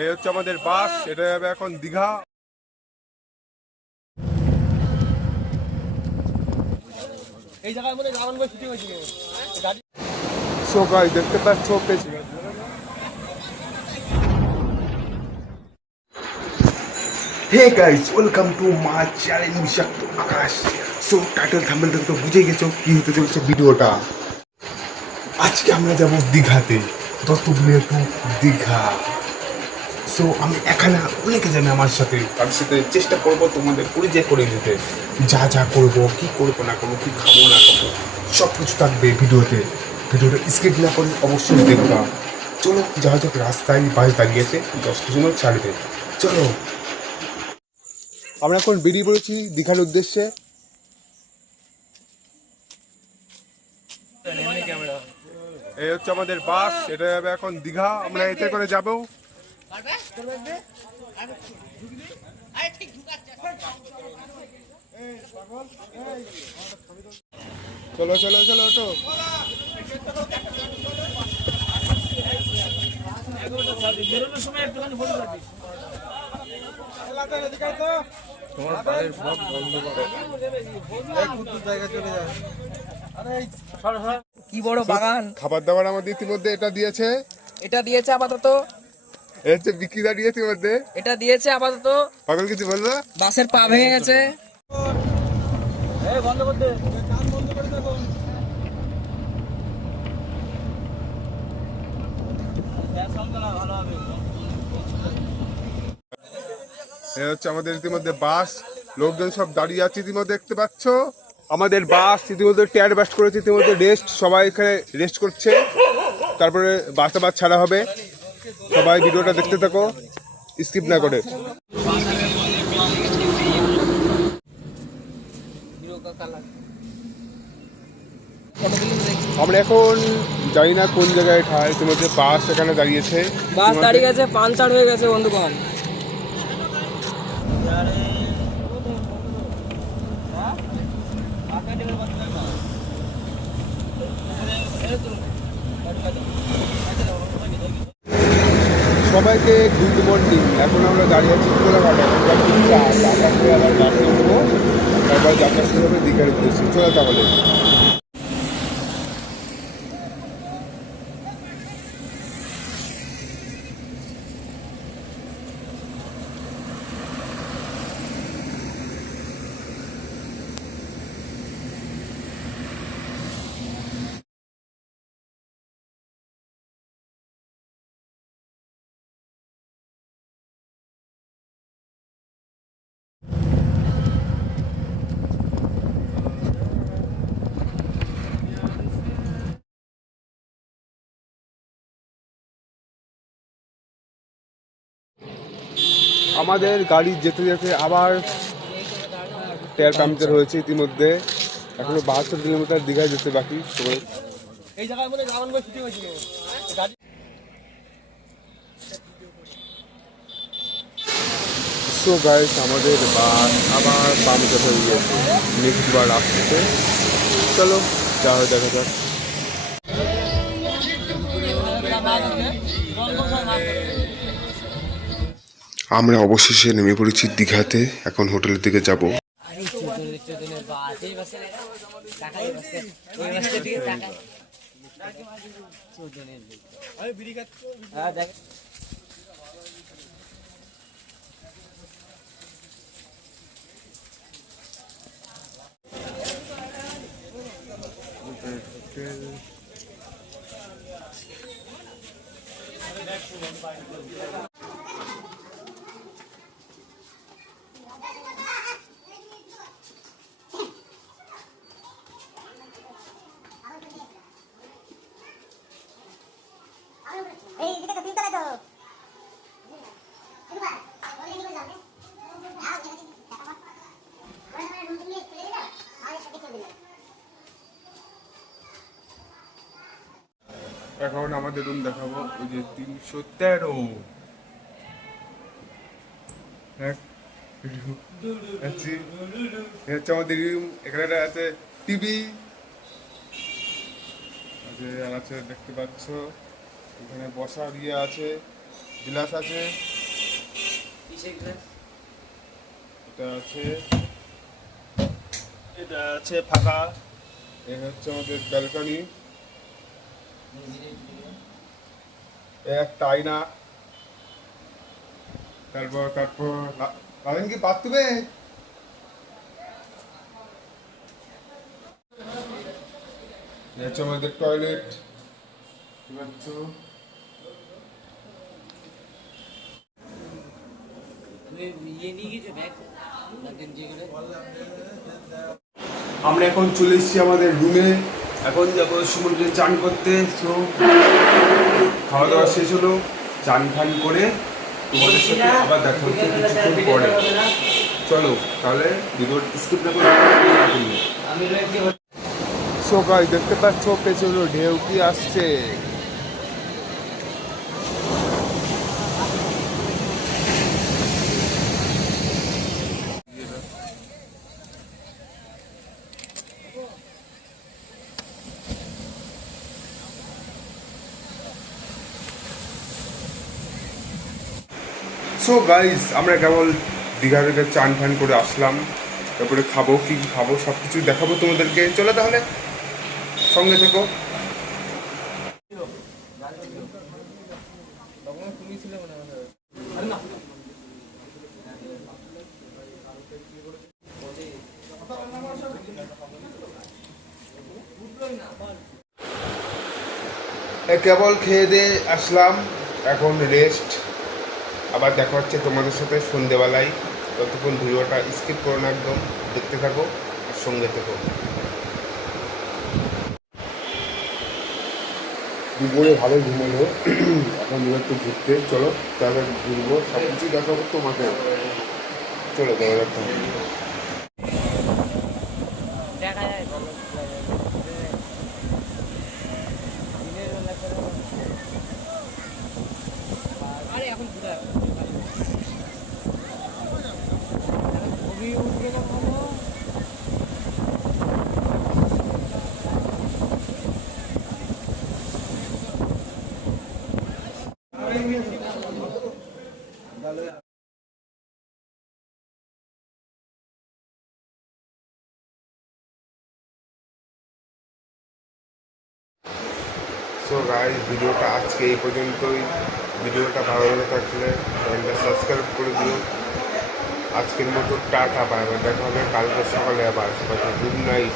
এই হচ্ছে আমাদের বাস, এটা যাবে এখন দীঘা। এই জায়গার মধ্যে রাবণ বই শুটিং হয়েছিল। সো গাইস দেখতে পাচ্ছ hey guys, welcome to my channel বিষাক্ত আকাশ। সো টাইটেল থাম্বনেল দেখে তো বুঝে গেছো কি হতে চলেছে ভিডিওটা। আজকে আমরা যাব দীঘাতে, দত্তপুরে টু দীঘা। সো আমি এখানে অনেকে যাবে আমার সাথে, তার সাথে চেষ্টা করবো তোমাদের পরিচয় করে দিতে। যা যা করবো, কি করবো না করবো, কি খাবো না খাবো, সব কিছু থাকবে ভিডিওতে। ভিডিওটা স্কিপ না করে অবশ্যই দেখবা। চলো যাওয়া যাক, রাস্তায় বাস দাঁড়িয়েছে, 10টা সময় ছাড়বে। চলো, আমরা এখন বেরিয়ে পড়েছি দীঘার উদ্দেশ্যে। এই হচ্ছে আমাদের বাস, এটা যাবে এখন দীঘা। আমরা এতে করে যাবো। চলো চলো চলো ওটো। কি বড় বাগান। খাবার দাবার আমাদের ইতিমধ্যে এটা দিয়েছে। আপাতত এটা হচ্ছে বিক্রিদা দিয়েছে ইতিমধ্যে। এটা দিয়েছে আপাতত। পাগল কিছু বলবো? বাসের পা ভেঙে গেছে। বন্ধ করতে এই হচ্ছে আমাদের ইতিমধ্যে বাস, লোকজন সব দাঁড়িয়ে আছে ইতিমধ্যে দেখতে পাচ্ছ। আমাদের বাস ইতিমধ্যে টায়ার বাস্ট করেছে, ইতিমধ্যে রেস্ট, সবাই এখানে রেস্ট করছে। তারপরে বাস আবার ছাড়া হবে। সবাই ভিডিওটা দেখতে থাকো স্কিপ না করে। আমরা এখন জানি না কোন জায়গায় ঠায়, ইতিমধ্যে বাস এখানে দাঁড়িয়েছে। বাস দাঁড়িয়ে গেছে, পাঞ্চার হয়ে গেছে বন্ধুগণ। সবাইকে গুড মর্নিং। এখন আমরা দাঁড়িয়ে আছি কোলাঘাটে। আবার বাসে উঠবো, তারপর যাত্রা শুরু হবে দীঘার উদ্দেশ্যে। চলো তাহলে। আমাদের গাড়ি যেতে যেতে আবার টায়ার পাংচার হয়েছে ইতিমধ্যে। এখনো 72 কিলোমিটার দীঘায় যেতে বাকি। এই জায়গার মধ্যে রাবণ বই শুটিং হয়েছিল। সো গাইস, আমাদের বাস আবার পাংচার হয়ে গিয়েছে, নেক্সট বার আসছে। চলো যা হয় দেখা যাক। আমরা অবশেষে নেমে পড়েছি দীঘাতে, এখন হোটেলের দিকে যাব। এখন আমাদের রুম দেখাবো, ওই যে 313। হচ্ছে আমাদের রুম। এখানে আছে টিভি আছে, আর আছে দেখতে পাচ্ছ এখানে বসার ইয়ে আছে, গ্লাস আছে, এটা আছে, এটা আছে ফাঁকা। এই হচ্ছে আমাদের ব্যালকনি, একটা আয়না। তারপর লাগান কি বাথরুমে। এই হচ্ছে আমাদের টয়লেট। আমরা এখন চলে এসেছি আমাদের রুমে। এখন যাবো সমুদ্রে চান করতে। তো খাওয়া দাওয়া শেষ হলো, চান ফান করে তোমাদের সাথে আবার দেখা হচ্ছে কিছুক্ষণ পরে। চলো তাহলে ভিডিও স্কিপ না করে। সো গাইস, দেখতে পাচ্ছ পেছনে ঢেউ কি আসছে। সো গাইস, আমরা কেবল দীঘা থেকে চান ফান করে আসলাম। তারপরে খাবো, কি খাবো সব কিছু দেখাবো তোমাদেরকে। চলো তাহলে সঙ্গে থেকো। কেবল খেয়ে দিয়ে আসলাম, এখন রেস্ট। আবার দেখা হচ্ছে তোমাদের সাথে সন্ধেবেলায়। ততক্ষণ ভিডিওটা স্কিপ করো না, একদম দেখতে থাকো আর সঙ্গে থেকো। দুপুরে ভালো ঘুমালো, এখন একটু ঘুরতে। চলো তাহলে ঘুরবো, সব কিছু দেখাবো তোমাকে। চলো দেখা যাচ্ছে। দেখা যায় আরে এখন ছবি উঠবে না ভালো। সো গাইস, ভিডিওটা আজকে এই পর্যন্তই। ভিডিওটা ভালো লেগে থাকলে চ্যানেলটা সাবস্ক্রাইব করে দিও। আজকের মতো টাটা, বাই বাই। দেখা হবে কালকে সকালে আবার। Good night.